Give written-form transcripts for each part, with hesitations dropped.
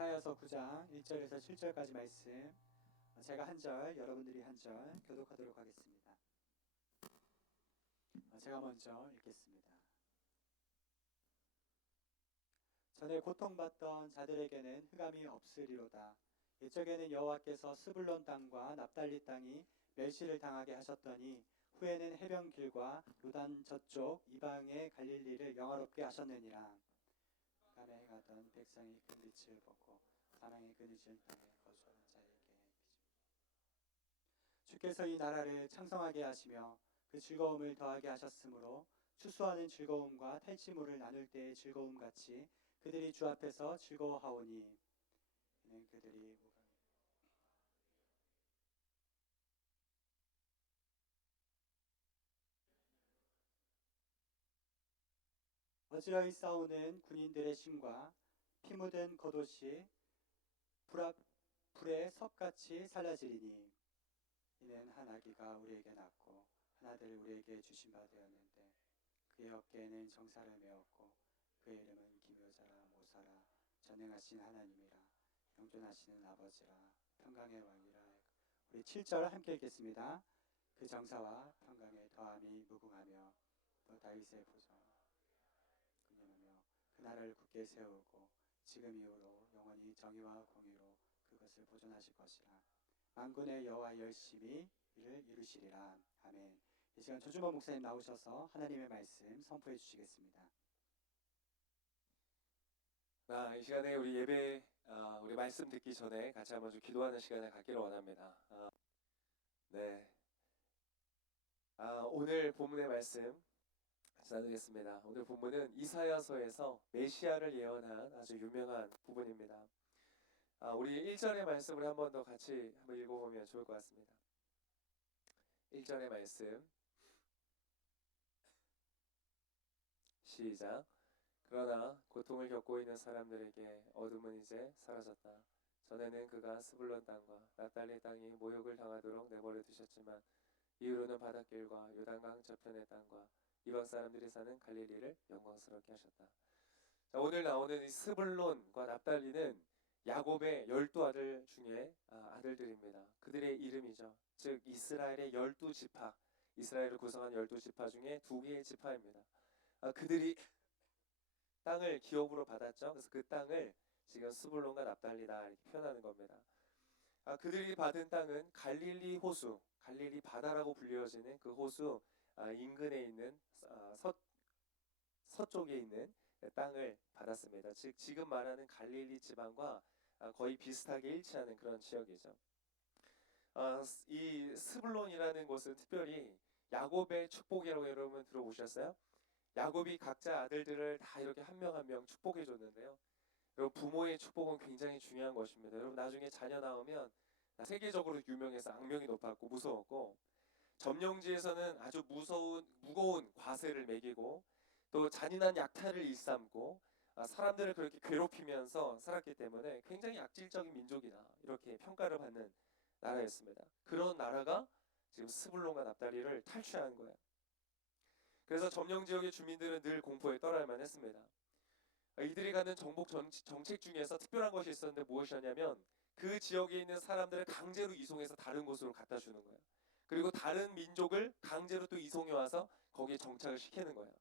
이사야서 9장 1절에서 7절까지 말씀, 제가 한 절, 여러분들이 한 절 교독하도록 하겠습니다. 제가 먼저 읽겠습니다. 전에 고통받던 자들에게는 흑암이 없으리로다. 옛적에는 여호와께서 스불론 땅과 납달리 땅이 멸시를 당하게 하셨더니 후에는 해변길과 요단 저쪽 이방의 갈릴리를 영화롭게 하셨느니라. 밤에 행하던 백성이 그 빛을 보고 사망의 그늘진 땅에 거주하는 자에게 주께서 이 나라를 창성하게 하시며 그 즐거움을 더하게 하셨으므로 추수하는 즐거움과 탈취물을 나눌 때의 즐거움 같이 그들이 주 앞에서 즐거워하오니 이는 그들이 어지러이 싸우는 군인들의 심과 피 묻은 겉옷이 불의 섭같이 살라지리니 이는 한 아기가 우리에게 낳고 한 아들을 우리에게 주신 바 되었는데 그의 어깨에는 정사를 메었고 그의 이름은 기묘자라 모사라 전능하신 하나님이라 영존하시는 아버지라 평강의 왕이라. 우리 7절 함께 읽겠습니다. 그 정사와 평강의 더함이 무궁하며 또 다윗의 보좌 근념하며 그 나라를 굳게 세우고 지금 이후로 영원히 정의와 공의로 그것을 보존하실 것이라. 만군의 여호와 열심히 이를 이루시리라. 아멘. 이 시간 조주범 목사님 나오셔서 하나님의 말씀 선포해 주시겠습니다. 이 시간에 우리 예배, 우리 말씀 듣기 전에 같이 한번 좀 기도하는 시간을 갖기를 원합니다. 네. 오늘 본문의 말씀 같이 나누겠습니다. 오늘 본문은 이사야서에서 메시아를 예언한 아주 유명한 부분입니다. 우리 1절의 말씀을 한 번 더 같이 한번 읽어보면 좋을 것 같습니다. 1절의 말씀 시작. 그러나 고통을 겪고 있는 사람들에게 어둠은 이제 사라졌다. 전에는 그가 스불론 땅과 납달리 땅이 모욕을 당하도록 내버려 두셨지만 이후로는 바닷길과 요단강 저편의 땅과 이방 사람들이 사는 갈릴리를 영광스럽게 하셨다. 자, 오늘 나오는 이 스불론과 납달리는 야곱의 12아들 중에 아들들입니다. 그들의 이름이죠. 즉 이스라엘의 12지파, 이스라엘을 구성한 12지파 중에 2개의 지파입니다. 그들이 땅을 기업으로 받았죠. 그래서 그 땅을 지금 스불론과 납달리다 이렇게 표현하는 겁니다. 그들이 받은 땅은 갈릴리 호수, 갈릴리 바다라고 불려지는 그 호수 인근에 있는 서쪽에 있는 땅을 받았습니다. 즉 지금 말하는 갈릴리 지방과 거의 비슷하게 일치하는 그런 지역이죠. 이 스불론이라는 곳은 특별히 야곱의 축복이라고 여러분 들어보셨어요? 야곱이 각자 아들들을 다 이렇게 한 명 한 명 축복해 줬는데요. 여러분 부모의 축복은 굉장히 중요한 것입니다. 여러분 나중에 자녀 나오면 세계적으로 유명해서 악명이 높았고 무서웠고 점령지에서는 아주 무거운 과세를 매기고 또 잔인한 약탈을 일삼고 사람들을 그렇게 괴롭히면서 살았기 때문에 굉장히 악질적인 민족이다 이렇게 평가를 받는 나라였습니다. 그런 나라가 지금 스불론과 납달리를 탈취한 거예요. 그래서 점령지역의 주민들은 늘 공포에 떨어야만 했습니다. 이들이 갖는 정복 정책 중에서 특별한 것이 있었는데 무엇이었냐면 그 지역에 있는 사람들을 강제로 이송해서 다른 곳으로 갖다 주는 거예요. 그리고 다른 민족을 강제로 또 이송해 와서 거기에 정착을 시키는 거예요.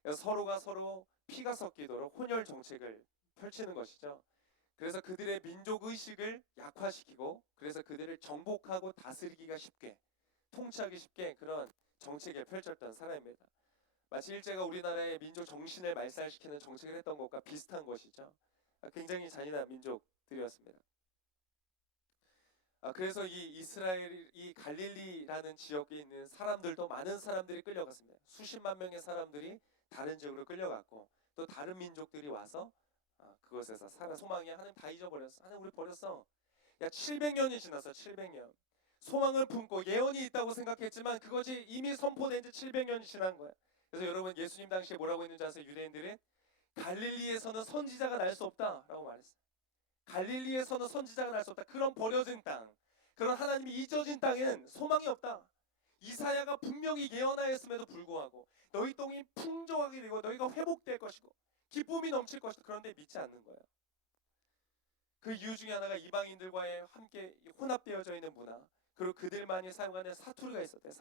그래서 서로가 서로 피가 섞이도록 혼혈 정책을 펼치는 것이죠. 그래서 그들의 민족 의식을 약화시키고 그래서 그들을 정복하고 다스리기가 쉽게 통치하기 쉽게 그런 정책을 펼쳤던 사람입니다. 마치 일제가 우리나라의 민족 정신을 말살시키는 정책을 했던 것과 비슷한 것이죠. 굉장히 잔인한 민족들이었습니다. 그래서 이 갈릴리라는 지역에 있는 사람들도 많은 사람들이 끌려갔습니다. 수십만 명의 사람들이 다른 지역으로 끌려갔고 또 다른 민족들이 와서 그곳에서 살아 소망이 하나님 다 잊어버렸어. 하나님 우리 버렸어. 야 700년이 지났어. 700년. 소망을 품고 예언이 있다고 생각했지만 그것이 이미 선포된 지 700년이 지난 거야. 그래서 여러분 예수님 당시에 뭐라고 했는지 아세요? 유대인들은 갈릴리에서는 선지자가 날 수 없다라고 말했어요. 갈릴리에서는 선지자가 날 수 없다. 그런 버려진 땅, 그런 하나님이 잊어진 땅에는 소망이 없다. 이사야가 분명히 예언하였음에도 불구하고 너희 똥이 풍족하게 되고 너희가 회복될 것이고 기쁨이 넘칠 것이다. 그런데 믿지 않는 거예요. 그 이유 중에 하나가 이방인들과의 함께 혼합되어져 있는 문화, 그리고 그들만이 사용하는 사투리가 있었대.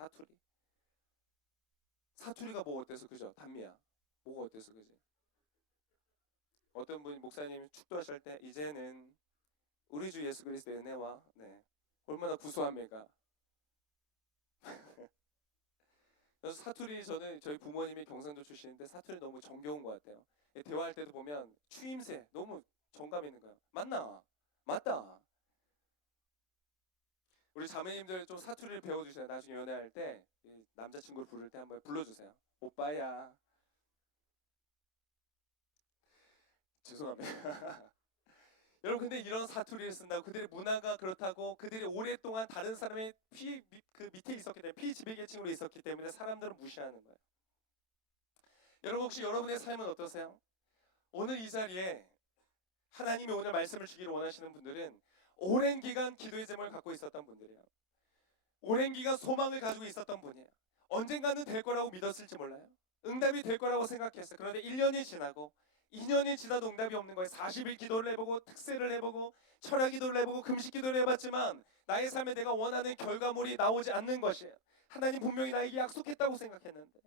사투리가 뭐 어때서, 그죠? 단미야, 뭐가 어때서, 그지? 어떤 분이 목사님이 축도하실 때 이제는 우리 주 예수 그리스도의 은혜와, 네, 얼마나 구수함이가. 그래서 사투리, 저는 저희 부모님이 경상도 출신인데 사투리 너무 정겨운 것 같아요. 대화할 때도 보면 추임새 너무 정감 있는 거예요. 맞나? 맞다. 우리 자매님들 좀 사투리를 배워주세요. 나중에 연애할 때 남자친구를 부를 때 한번 불러주세요. 오빠야. 죄송합니다. 여러분, 근데 이런 사투리를 쓴다고, 그들의 문화가 그렇다고, 그들이 오랫동안 다른 사람의 그 밑에 있었기 때문에, 피지배계층으로 있었기 때문에 사람들은 무시하는 거예요. 여러분, 혹시 여러분의 삶은 어떠세요? 오늘 이 자리에 하나님이 오늘 말씀을 주기를 원하시는 분들은 오랜 기간 기도의 제목을 갖고 있었던 분들이에요. 오랜 기간 소망을 가지고 있었던 분이에요. 언젠가는 될 거라고 믿었을지 몰라요. 응답이 될 거라고 생각했어요. 그런데 1년이 지나고 2년이 지나도 응답이 없는 거예요. 40일 기도를 해보고 특세를 해보고 철야 기도를 해보고 금식 기도를 해봤지만 나의 삶에 내가 원하는 결과물이 나오지 않는 것이에요. 하나님 분명히 나에게 약속했다고 생각했는데,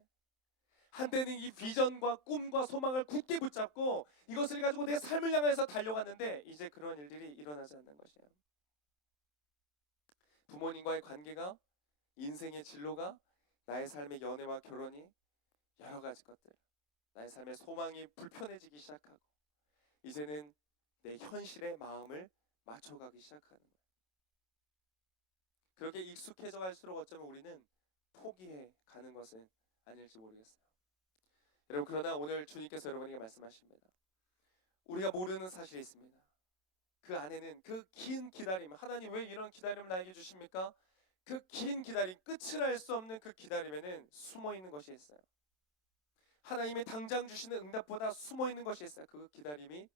한때는 이 비전과 꿈과 소망을 굳게 붙잡고 이것을 가지고 내 삶을 향해서 달려가는데 이제 그런 일들이 일어나지 않는 것이에요. 부모님과의 관계가, 인생의 진로가, 나의 삶의 연애와 결혼이, 여러 가지 것들, 나의 삶의 소망이 불편해지기 시작하고 이제는 내 현실의 마음을 맞춰가기 시작하는 거예요. 그렇게 익숙해져 갈수록 어쩌면 우리는 포기해 가는 것은 아닐지 모르겠어요. 여러분, 그러나 오늘 주님께서 여러분에게 말씀하십니다. 우리가 모르는 사실이 있습니다. 그 안에는 그 긴 기다림, 하나님 왜 이런 기다림을 나에게 주십니까? 그 긴 기다림, 끝을 알 수 없는 그 기다림에는 숨어 있는 것이 있어요. 하나님의 당장 주시는 응답보다 숨어 있는 것이 있어요. 그 기다림이,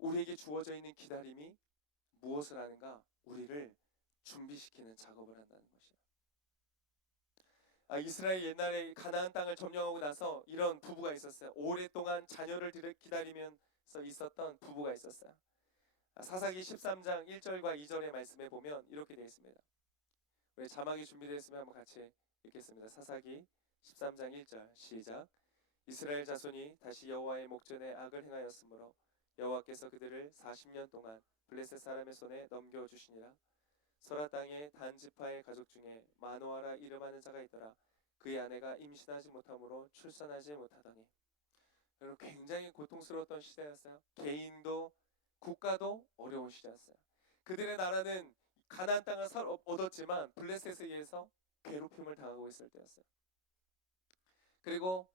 우리에게 주어져 있는 기다림이 무엇을 하는가? 우리를 준비시키는 작업을 한다는 것이에요. 이스라엘 옛날에 가나안 땅을 점령하고 나서 이런 부부가 있었어요. 오랫동안 자녀를 기다리면서 있었던 부부가 있었어요. 사사기 13장 1절과 2절의 말씀에 보면 이렇게 되어 있습니다. 우리 자막이 준비되어 있으면 한번 같이 읽겠습니다. 사사기 13장 1절 시작. 이스라엘 자손이 다시 여호와의 목전에 악을 행하였으므로 여호와께서 그들을 40년 동안 블레셋 사람의 손에 넘겨주시니라. 소라 땅의 단 지파의 가족 중에 마노아라 이름하는 자가 있더라. 그의 아내가 임신하지 못하므로 출산하지 못하더니. 여러분, 굉장히 고통스러웠던 시대였어요. 개인도 국가도 어려운 시대였어요. 그들의 나라는 가나안 땅을 얻었지만 블레셋에 의해서 괴롭힘을 당하고 있을 때였어요. 그리고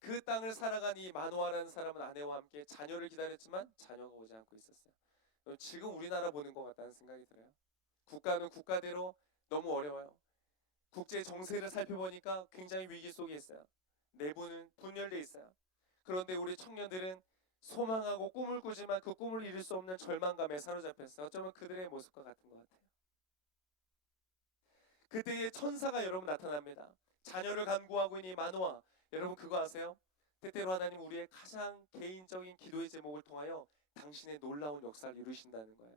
그 땅을 살아간 이 마노아라는 사람은 아내와 함께 자녀를 기다렸지만 자녀가 오지 않고 있었어요. 지금 우리나라 보는 것 같다는 생각이 들어요. 국가는 국가대로 너무 어려워요. 국제 정세를 살펴보니까 굉장히 위기 속에 있어요. 내부는 분열되어 있어요. 그런데 우리 청년들은 소망하고 꿈을 꾸지만 그 꿈을 이룰 수 없는 절망감에 사로잡혔어요. 어쩌면 그들의 모습과 같은 것 같아요. 그때의 천사가 여러분 나타납니다. 자녀를 간구하고 있는 이 마노아, 여러분 그거 아세요? 때때로 하나님 우리의 가장 개인적인 기도의 제목을 통하여 당신의 놀라운 역사를 이루신다는 거예요.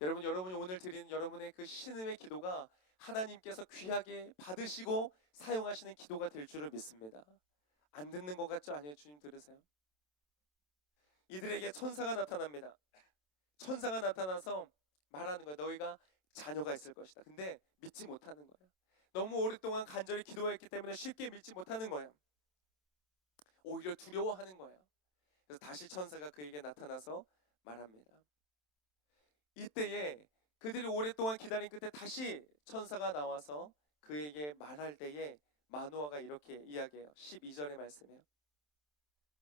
여러분이 오늘 드리는 여러분의 그 신음의 기도가 하나님께서 귀하게 받으시고 사용하시는 기도가 될 줄을 믿습니다. 안 듣는 것 같죠? 아니요, 주님 들으세요. 이들에게 천사가 나타납니다. 천사가 나타나서 말하는 거예요. 너희가 자녀가 있을 것이다. 근데 믿지 못하는 거예요. 너무 오랫동안 간절히 기도했기 때문에 쉽게 믿지 못하는 거예요. 오히려 두려워하는 거예요. 그래서 다시 천사가 그에게 나타나서 말합니다. 이때에 그들이 오랫동안 기다린 끝에 다시 천사가 나와서 그에게 말할 때에 마노아가 이렇게 이야기해요. 12절의 말씀이에요.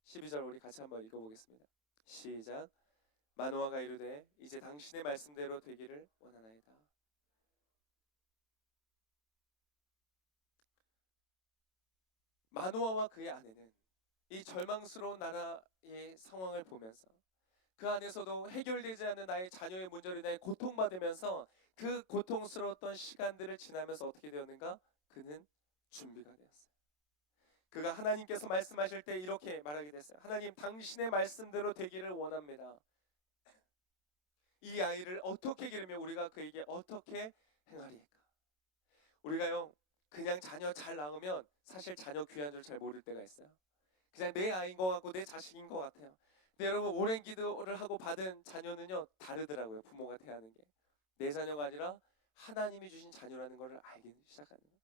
12절 우리 같이 한번 읽어보겠습니다. 시작. 마노아가 이르되 이제 당신의 말씀대로 되기를 원하나이다. 마노아와 그의 아내는 이 절망스러운 나라의 상황을 보면서 그 안에서도 해결되지 않는 나의 자녀의 문제로 인해 고통받으면서 그 고통스러웠던 시간들을 지나면서 어떻게 되었는가? 그는 준비가 되었어요. 그가 하나님께서 말씀하실 때 이렇게 말하게 됐어요. 하나님, 당신의 말씀대로 되기를 원합니다. 이 아이를 어떻게 기르며 우리가 그에게 어떻게 행하리까? 우리가요, 그냥 자녀 잘 낳으면 사실 자녀 귀한 줄 잘 모를 때가 있어요. 그냥 내 아이인 것 같고 내 자식인 것 같아요. 근데 여러분, 오랜 기도를 하고 받은 자녀는요 다르더라고요. 부모가 대하는 게 내 자녀가 아니라 하나님이 주신 자녀라는 것을 알기 시작하는 거예요.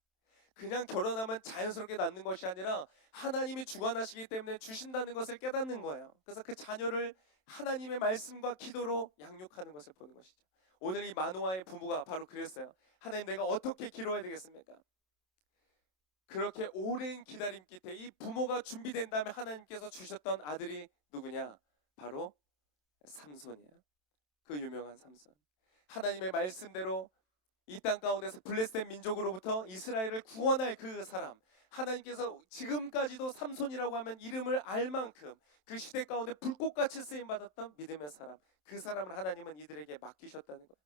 그냥 결혼하면 자연스럽게 낳는 것이 아니라 하나님이 주관하시기 때문에 주신다는 것을 깨닫는 거예요. 그래서 그 자녀를 하나님의 말씀과 기도로 양육하는 것을 보는 것이죠. 오늘 이 마노아의 부부가 바로 그랬어요. 하나님, 내가 어떻게 기도해야 되겠습니까? 그렇게 오랜 기다림 끝에 이 부모가 준비된 다음에 하나님께서 주셨던 아들이 누구냐? 바로 삼손이에요. 그 유명한 삼손. 하나님의 말씀대로 이 땅 가운데서 블레셋 민족으로부터 이스라엘을 구원할 그 사람, 하나님께서 지금까지도 삼손이라고 하면 이름을 알 만큼 그 시대 가운데 불꽃같이 쓰임받았던 믿음의 사람, 그 사람을 하나님은 이들에게 맡기셨다는 거예요.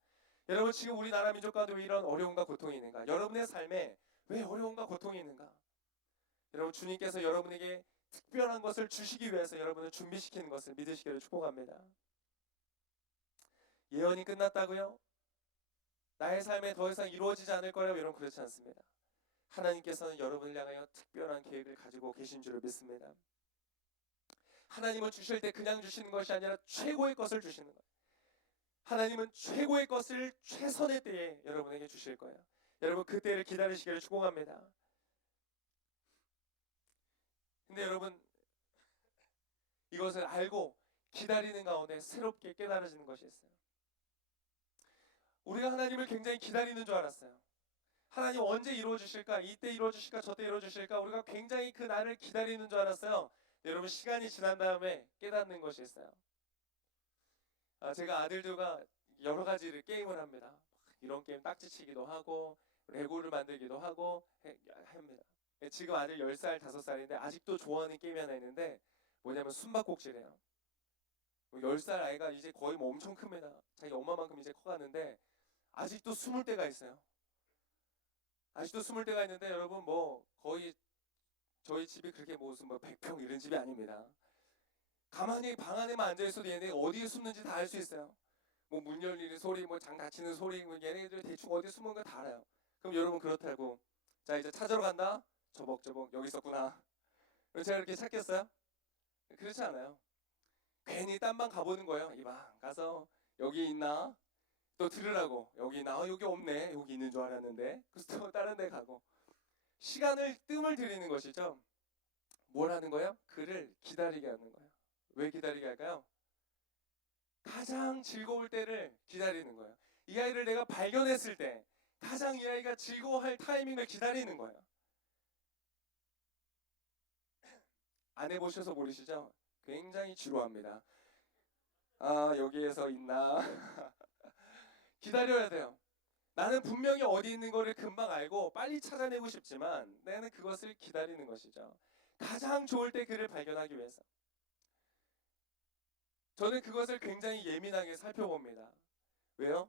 여러분, 지금 우리나라 민족 가운데 왜 이런 어려움과 고통이 있는가? 여러분의 삶에 왜 어려움과 고통이 있는가? 여러분, 주님께서 여러분에게 특별한 것을 주시기 위해서 여러분을 준비시키는 것을 믿으시기를 축복합니다. 예언이 끝났다고요? 나의 삶에 더 이상 이루어지지 않을 거라고, 여러분, 그렇지 않습니다. 하나님께서는 여러분을 향하여 특별한 계획을 가지고 계신 줄을 믿습니다. 하나님은 주실 때 그냥 주시는 것이 아니라 최고의 것을 주시는 거예요. 하나님은 최고의 것을 최선의 때에 여러분에게 주실 거예요. 여러분, 그 때를 기다리시기를 축복합니다. 근데 여러분, 이것을 알고 기다리는 가운데 새롭게 깨달아지는 것이 있어요. 우리가 하나님을 굉장히 기다리는 줄 알았어요. 하나님 언제 이루어주실까? 이때 이루어주실까? 저때 이루어주실까? 우리가 굉장히 그 날을 기다리는 줄 알았어요. 여러분, 시간이 지난 다음에 깨닫는 것이 있어요. 제가 아들들과 여러 가지를 게임을 합니다. 이런 게임 딱지치기도 하고 레고를 만들기도 하고 합니다. 지금 아들 10살, 5살인데 아직도 좋아하는 게임이 하나 있는데 뭐냐면 숨바꼭질이에요. 10살 아이가 이제 거의 뭐 엄청 큽니다. 자기 엄마만큼 이제 커가는데 아직도 숨을 때가 있어요. 아직도 숨을 때가 있는데 여러분, 뭐 거의 저희 집이 그렇게 무슨 뭐 100평 이런 집이 아닙니다. 가만히 방 안에만 앉아있어도 얘네 어디에 숨는지 다 알 수 있어요. 뭐 문 열리는 소리, 뭐 장 닫히는 소리, 뭐 얘네들 대충 어디에 숨은 거 다 알아요. 그럼 여러분, 그렇다고 자 이제 찾으러 간다. 저벅저벅 여기 있었구나. 제가 이렇게 찾겠어요? 그렇지 않아요. 괜히 딴 방 가보는 거예요. 이 방 가서 여기 있나? 또 들으라고. 여기 있나? 여기 없네. 여기 있는 줄 알았는데. 그래서 또 다른 데 가고. 시간을 뜸을 들이는 것이죠. 뭘 하는 거예요? 그를 기다리게 하는 거예요. 왜 기다리게 할까요? 가장 즐거울 때를 기다리는 거예요. 이 아이를 내가 발견했을 때 가장 이 아이가 즐거워할 타이밍을 기다리는 거예요. 안 해보셔서 모르시죠? 굉장히 지루합니다. 아, 여기에서 있나? 기다려야 돼요. 나는 분명히 어디 있는 거를 금방 알고 빨리 찾아내고 싶지만 나는 그것을 기다리는 것이죠. 가장 좋을 때 그를 발견하기 위해서. 저는 그것을 굉장히 예민하게 살펴봅니다. 왜요?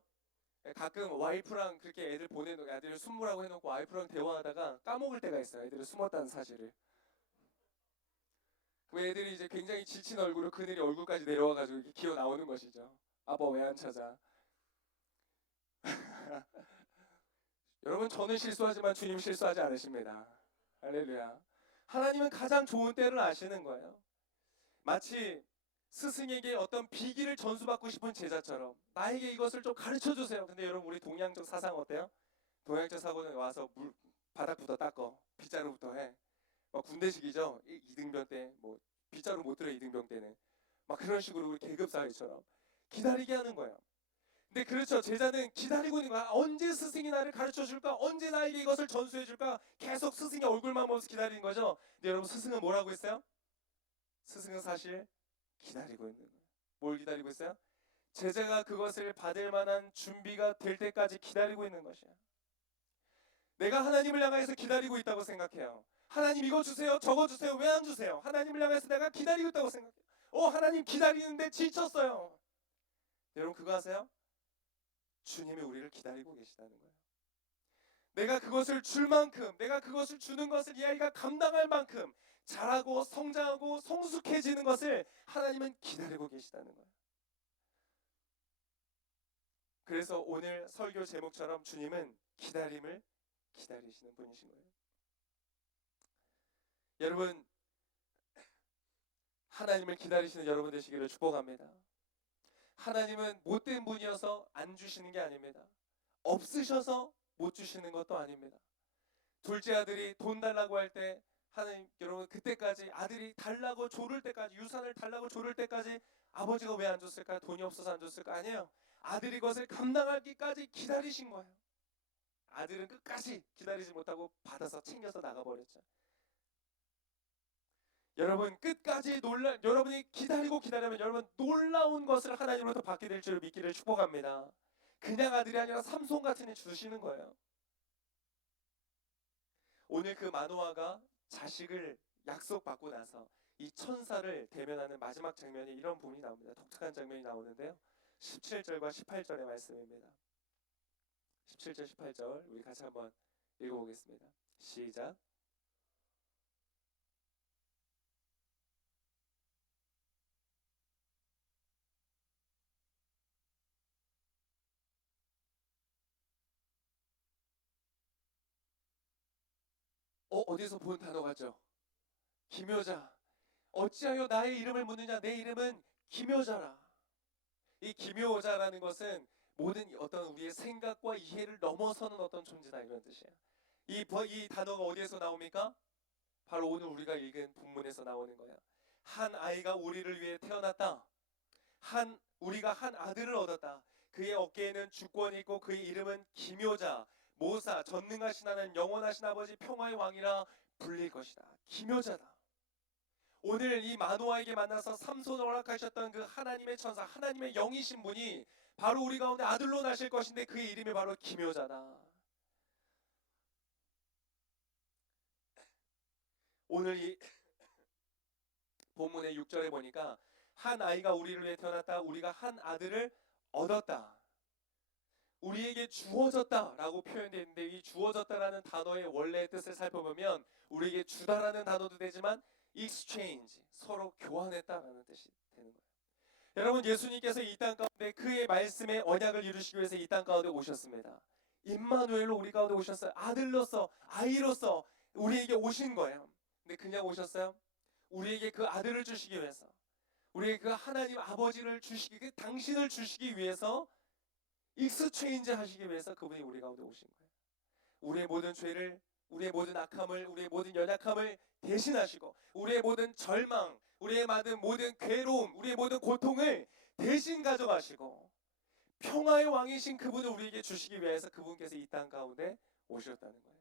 가끔 와이프랑 그렇게 애들 보내놓고 애들을 숨으라고 해놓고 와이프랑 대화하다가 까먹을 때가 있어요. 애들을 숨었다는 사실을. 그 애들이 이제 굉장히 지친 얼굴로 그늘이 얼굴까지 내려와가지고 이렇게 기어 나오는 것이죠. 아빠 왜 안 찾아? 여러분, 저는 실수하지만 주님 실수하지 않으십니다. 할렐루야. 하나님은 가장 좋은 때를 아시는 거예요. 마치 스승에게 어떤 비기를 전수받고 싶은 제자처럼 나에게 이것을 좀 가르쳐 주세요. 근데 여러분, 우리 동양적 사상 어때요? 동양적 사고는 와서 물 바닥부터 닦어, 빗자루부터 해. 막 군대식이죠. 이등병 때 뭐 빗자루 못 들어, 이등병 때는 막 그런 식으로 계급 사회처럼 기다리게 하는 거예요. 근데 그렇죠. 제자는 기다리고 있는 거야. 언제 스승이 나를 가르쳐 줄까? 언제 나에게 이것을 전수해 줄까? 계속 스승의 얼굴만 보면서 기다리는 거죠. 근데 여러분, 스승은 뭐라고 했어요? 스승은 사실 기다리고 있는 거예요. 뭘 기다리고 있어요? 제자가 그것을 받을 만한 준비가 될 때까지 기다리고 있는 것이야. 내가 하나님을 향해서 기다리고 있다고 생각해요. 하나님 이거 주세요, 저거 주세요. 왜 안 주세요? 하나님을 향해서 내가 기다리고 있다고 생각해요. 하나님 기다리는데 지쳤어요. 여러분, 그거 아세요? 주님이 우리를 기다리고 계시다는 거예요. 내가 그것을 줄 만큼, 내가 그것을 주는 것을 이 아이가 감당할 만큼 자라고 성장하고 성숙해지는 것을 하나님은 기다리고 계시다는 거예요. 그래서 오늘 설교 제목처럼 주님은 기다림을 기다리시는 분이신 거예요. 여러분, 하나님을 기다리시는 여러분 되시기를 축복합니다. 하나님은 못된 분이어서 안 주시는 게 아닙니다. 없으셔서 못 주시는 것도 아닙니다. 둘째 아들이 돈 달라고 할 때 하나님, 여러분, 그때까지 아들이 달라고 조를 때까지, 유산을 달라고 조를 때까지 아버지가 왜 안 줬을까? 돈이 없어서 안 줬을까? 아니에요. 아들이 그것을 감당하기까지 기다리신 거예요. 아들은 끝까지 기다리지 못하고 받아서 챙겨서 나가버렸죠. 여러분, 끝까지 여러분이 기다리고 기다리면 여러분 놀라운 것을 하나님으로부터 받게 될 줄 믿기를 축복합니다. 그냥 아들이 아니라 삼손 같은 애 주시는 거예요. 오늘 그 마노아가 자식을 약속받고 나서 이 천사를 대면하는 마지막 장면이 이런 부분이 나옵니다. 독특한 장면이 나오는데요. 17절과 18절의 말씀입니다. 17절 18절 우리 같이 한번 읽어보겠습니다. 시작. 어디서 본 단어 같죠? 기묘자. 어찌하여 나의 이름을 묻느냐? 내 이름은 기묘자라. 이 기묘자라는 것은 모든 어떤 우리의 생각과 이해를 넘어서는 어떤 존재다, 이런 뜻이에요. 이 단어가 어디에서 나옵니까? 바로 오늘 우리가 읽은 본문에서 나오는 거예요. 한 아이가 우리를 위해 태어났다. 우리가 한 아들을 얻었다. 그의 어깨에는 주권이 있고 그의 이름은 기묘자, 모사, 전능하신 하나님, 영원하신 아버지, 평화의 왕이라 불릴 것이다. 기묘자다. 오늘 이 마노아에게 만나서 삼손을 허락하셨던 그 하나님의 천사, 하나님의 영이신 분이 바로 우리 가운데 아들로 나실 것인데 그의 이름이 바로 기묘자다. 오늘 이 본문의 6절에 보니까 한 아이가 우리를 위해 태어났다. 우리가 한 아들을 얻었다. 우리에게 주어졌다라고 표현되어 있는데 이 주어졌다라는 단어의 원래의 뜻을 살펴보면 우리에게 주다라는 단어도 되지만 exchange, 서로 교환했다라는 뜻이 되는 거예요. 여러분, 예수님께서 이 땅 가운데 그의 말씀의 언약을 이루시기 위해서 이 땅 가운데 오셨습니다. 임마누엘로 우리 가운데 오셨어요. 아들로서, 아이로서 우리에게 오신 거예요. 근데 그냥 오셨어요? 우리에게 그 아들을 주시기 위해서, 우리에게 그 하나님 아버지를 주시기, 그 당신을 주시기 위해서 익스체인지 하시기 위해서 그분이 우리 가운데 오신 거예요. 우리의 모든 죄를, 우리의 모든 악함을, 우리의 모든 연약함을 대신하시고 우리의 모든 절망, 우리의 모든 괴로움, 우리의 모든 고통을 대신 가져가시고 평화의 왕이신 그분을 우리에게 주시기 위해서 그분께서 이 땅 가운데 오셨다는 거예요.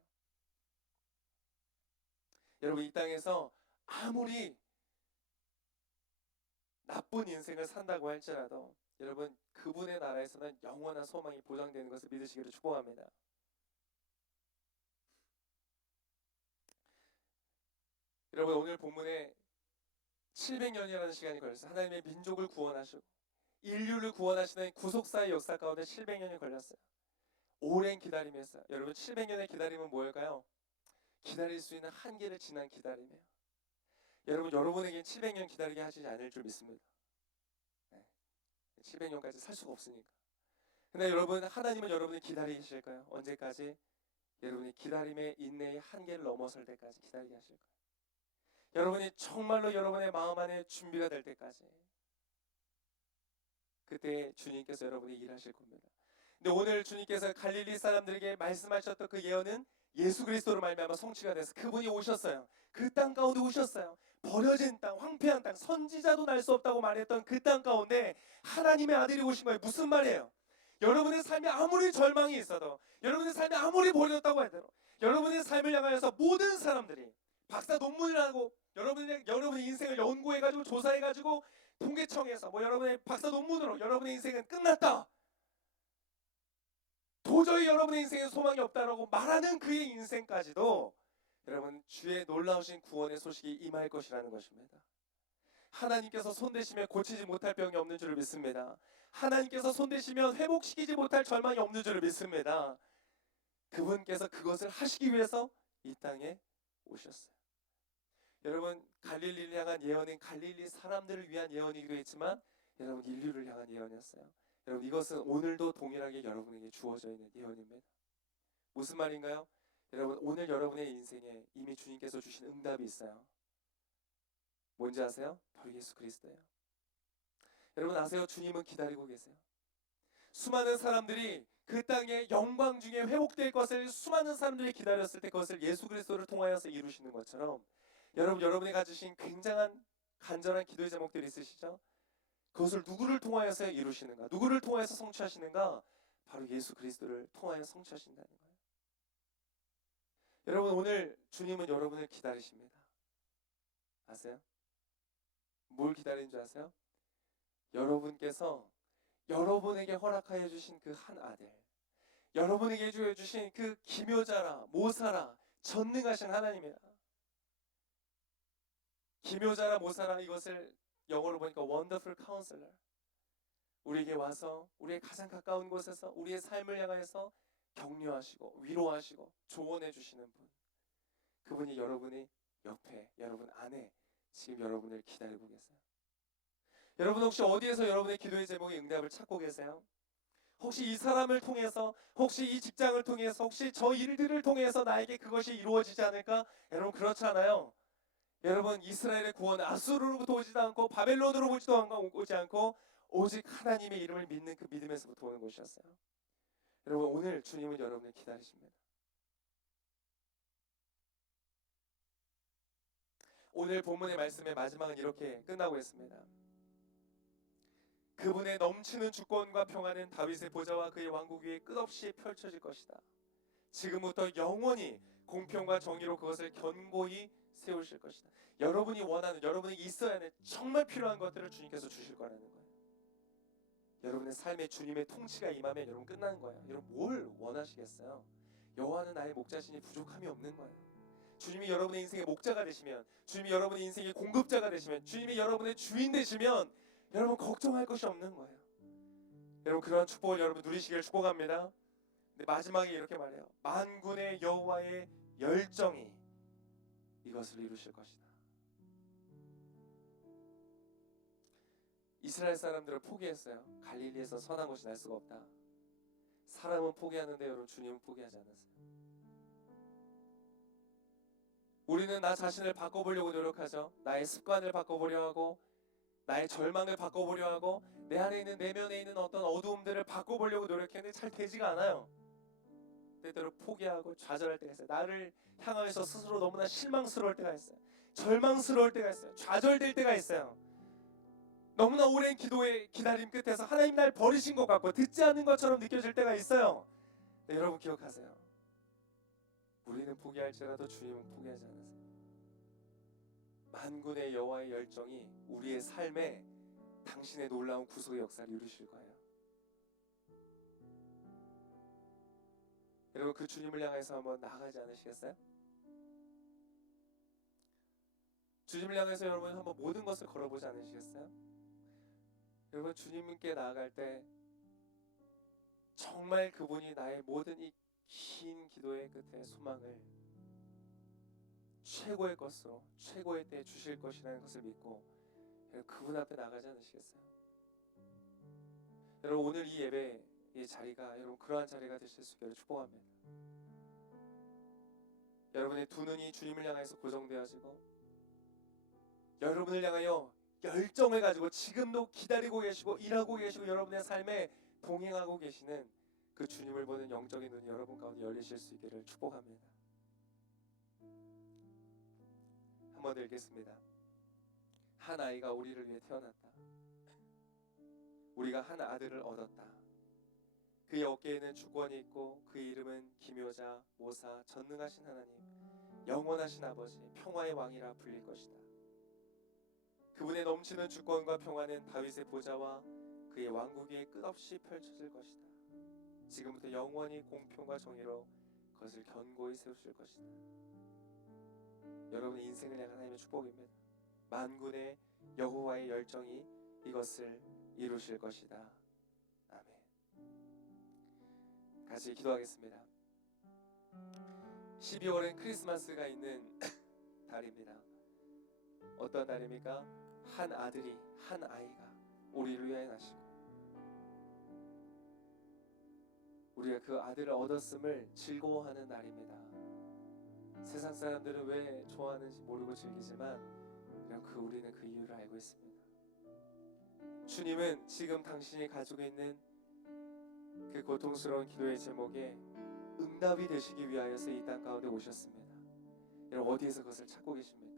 여러분, 이 땅에서 아무리 나쁜 인생을 산다고 할지라도 여러분, 그분의 나라에서는 영원한 소망이 보장되는 것을 믿으시기를 축복합니다. 여러분, 오늘 본문에 700년이라는 시간이 걸렸어요. 하나님의 민족을 구원하시고 인류를 구원하시는 구속사의 역사 가운데 700년이 걸렸어요. 오랜 기다림이었어요. 여러분, 700년의 기다림은 뭐일까요? 기다릴 수 있는 한계를 지난 기다림이에요. 여러분, 여러분에게 700년 기다리게 하시지 않을 줄 믿습니다. 700년까지 살 수가 없으니까. 근데 여러분, 하나님은 여러분을 기다리실 거예요. 언제까지? 여러분이 기다림의 인내의 한계를 넘어설 때까지 기다리게 하실 거예요. 여러분이 정말로 여러분의 마음 안에 준비가 될 때까지, 그때 주님께서 여러분이 일하실 겁니다. 근데 오늘 주님께서 갈릴리 사람들에게 말씀하셨던 그 예언은 예수 그리스도로 말미암아 성취가 돼서 그분이 오셨어요. 그 땅 가운데 오셨어요. 버려진 땅, 황폐한 땅, 선지자도 날 수 없다고 말했던 그 땅 가운데 하나님의 아들이 오신 거예요. 무슨 말이에요? 여러분의 삶에 아무리 절망이 있어도, 여러분의 삶에 아무리 버렸다고 하더라도, 여러분의 삶을 향하여서 모든 사람들이 박사 논문을 하고 여러분의 인생을 연구해가지고 조사해가지고 통계청에서 여러분의 박사 논문으로 여러분의 인생은 끝났다, 도저히 여러분의 인생에 소망이 없다라고 말하는 그의 인생까지도 여러분, 주의 놀라우신 구원의 소식이 임할 것이라는 것입니다. 하나님께서 손대시면 고치지 못할 병이 없는 줄을 믿습니다. 하나님께서 손대시면 회복시키지 못할 절망이 없는 줄을 믿습니다. 그분께서 그것을 하시기 위해서 이 땅에 오셨어요. 여러분, 갈릴리를 향한 예언은 갈릴리 사람들을 위한 예언이기도 했지만 여러분, 인류를 향한 예언이었어요. 여러분, 이것은 오늘도 동일하게 여러분에게 주어져 있는 예언입니다. 무슨 말인가요? 여러분, 오늘 여러분의 인생에 이미 주님께서 주신 응답이 있어요. 뭔지 아세요? 바로 예수 그리스도예요. 여러분 아세요? 주님은 기다리고 계세요. 수많은 사람들이 그 땅의 영광 중에 회복될 것을 수많은 사람들이 기다렸을 때 그것을 예수 그리스도를 통하여서 이루시는 것처럼, 여러분이 가지신 굉장한 간절한 기도의 제목들이 있으시죠? 그것을 누구를 통하여서 이루시는가? 누구를 통하여서 성취하시는가? 바로 예수 그리스도를 통하여 성취하신다는 거예요. 여러분, 오늘 주님은 여러분을 기다리십니다. 아세요? 뭘 기다리는 줄 아세요? 여러분께서 여러분에게 허락하여 주신 그 한 아들, 여러분에게 주신 그 기묘자라 모사라 전능하신 하나님이라. 기묘자라 모사라, 이것을 영어로 보니까 Wonderful Counselor, 우리에게 와서 우리의 가장 가까운 곳에서 우리의 삶을 향해서 격려하시고 위로하시고 조언해 주시는 분, 그분이 여러분이 옆에, 여러분 안에 지금 여러분을 기다리고 계세요. 여러분 혹시 어디에서 여러분의 기도의 제목의 응답을 찾고 계세요? 혹시 이 사람을 통해서, 혹시 이 직장을 통해서, 혹시 저 일들을 통해서 나에게 그것이 이루어지지 않을까? 여러분 그렇잖아요. 여러분, 이스라엘의 구원 아수르로부터 오지도 않고 바벨론으로 오지 않고 오직 하나님의 이름을 믿는 그 믿음에서부터 오는 것이었어요. 여러분, 오늘 주님은 여러분을 기다리십니다. 오늘 본문의 말씀의 마지막은 이렇게 끝나고 있습니다. 그분의 넘치는 주권과 평화는 다윗의 보좌와 그의 왕국 위에 끝없이 펼쳐질 것이다. 지금부터 영원히 공평과 정의로 그것을 견고히 세우실 것이다. 여러분이 원하는, 여러분이 있어야 하는 정말 필요한 것들을 주님께서 주실 거라는 거예요. 여러분의 삶에 주님의 통치가 임하면 여러분 끝나는 거예요. 여러분 뭘 원하시겠어요? 여호와는 나의 목자시니 부족함이 없는 거예요. 주님이 여러분의 인생의 목자가 되시면, 주님이 여러분의 인생의 공급자가 되시면, 주님이 여러분의 주인 되시면 여러분 걱정할 것이 없는 거예요. 여러분 그러한 축복을 여러분 누리시길 축복합니다. 근데 마지막에 이렇게 말해요. 만군의 여호와의 열정이 이것을 이루실 것이다. 이스라엘 사람들을 포기했어요. 갈릴리에서 선한 것이 날 수가 없다. 사람은 포기하는데 여러분 주님은 포기하지 않았어요. 우리는 나 자신을 바꿔보려고 노력하죠. 나의 습관을 바꿔보려 하고, 나의 절망을 바꿔보려 하고, 내 안에 있는, 내면에 있는 어떤 어두움들을 바꿔보려고 노력했는데 잘 되지가 않아요. 때때로 포기하고 좌절할 때가 있어요. 나를 향하여서 스스로 너무나 실망스러울 때가 있어요. 절망스러울 때가 있어요. 좌절될 때가 있어요. 너무나 오랜 기도의 기다림 끝에서 하나님 날 버리신 것 같고 듣지 않는 것처럼 느껴질 때가 있어요. 네, 여러분 기억하세요. 우리는 포기할지라도 주님은 포기하지 않으세요. 만군의 여호와의 열정이 우리의 삶에 당신의 놀라운 구속의 역사를 이루실 거예요. 여러분 그 주님을 향해서 한번 나아가지 않으시겠어요? 주님을 향해서 여러분 한번 모든 것을 걸어보지 않으시겠어요? 여러분 주님께 나아갈 때 정말 그분이 나의 모든 이 긴 기도의 끝에 소망을 최고의 것으로 최고의 때에 주실 것이라는 것을 믿고 그분 앞에 나가지 않으시겠어요? 여러분 오늘 이 예배, 이 자리가 여러분 그러한 자리가 되실 수 있기를 축복합니다. 여러분의 두 눈이 주님을 향해서 고정되어지고, 여러분을 향하여 열정을 가지고 지금도 기다리고 계시고 일하고 계시고 여러분의 삶에 동행하고 계시는 그 주님을 보는 영적인 눈이 여러분 가운데 열리실 수 있기를 축복합니다. 한 번 더 읽겠습니다. 한 아이가 우리를 위해 태어났다. 우리가 한 아들을 얻었다. 그의 어깨에는 주권이 있고 그의 이름은 기묘자, 모사, 전능하신 하나님, 영원하신 아버지, 평화의 왕이라 불릴 것이다. 그분의 넘치는 주권과 평화는 다윗의 보좌와 그의 왕국 위에 끝없이 펼쳐질 것이다. 지금부터 영원히 공평과 정의로 그것을 견고히 세우실 것이다. 여러분의 인생을 향한 하나님의 축복입니다. 만군의 여호와의 열정이 이것을 이루실 것이다. 아멘. 같이 기도하겠습니다. 12월엔 크리스마스가 있는 달입니다. 어떤 달입니까? 한 아들이, 한 아이가 우리를 위하여 나시고 우리가 그 아들을 얻었음을 즐거워하는 날입니다. 세상 사람들은 왜 좋아하는지 모르고 즐기지만 우리는 그 이유를 알고 있습니다. 주님은 지금 당신이 가지고 있는 그 고통스러운 기도의 제목에 응답이 되시기 위하여서 이 땅 가운데 오셨습니다. 여러분 어디에서 그것을 찾고 계십니까?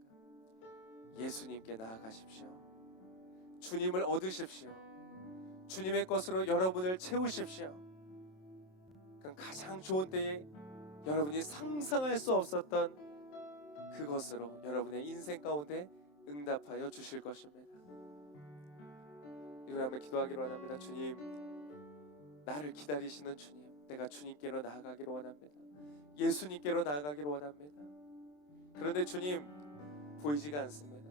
예수님께 나아가십시오. 주님을 얻으십시오. 주님의 것으로 여러분을 채우십시오. 그럼 가장 좋은 때에 여러분이 상상할 수 없었던 그것으로 여러분의 인생 가운데 응답하여 주실 것입니다. 이걸 한번 기도하기로 원합니다. 주님, 나를 기다리시는 주님, 내가 주님께로 나아가기로 원합니다. 예수님께로 나아가기로 원합니다. 그런데 주님, 보이지가 않습니다.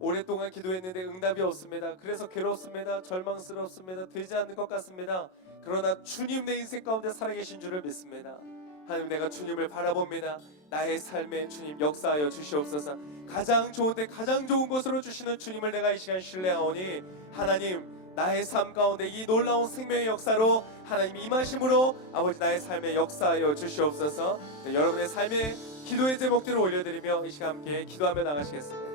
오랫동안 기도했는데 응답이 없습니다. 그래서 괴롭습니다. 절망스럽습니다. 되지 않는 것 같습니다. 그러나 주님 내 인생 가운데 살아계신 줄을 믿습니다. 하나님, 내가 주님을 바라봅니다. 나의 삶에 주님 역사하여 주시옵소서. 가장 좋은데 가장 좋은 것으로 주시는 주님을 내가 이 시간 신뢰하오니 하나님, 나의 삶 가운데 이 놀라운 생명의 역사로 하나님 임하심으로 아버지 나의 삶에 역사하여 주시옵소서. 네, 여러분의 삶에 기도의 제목들을 올려드리며 이 시간 함께 기도하며 나가시겠습니다.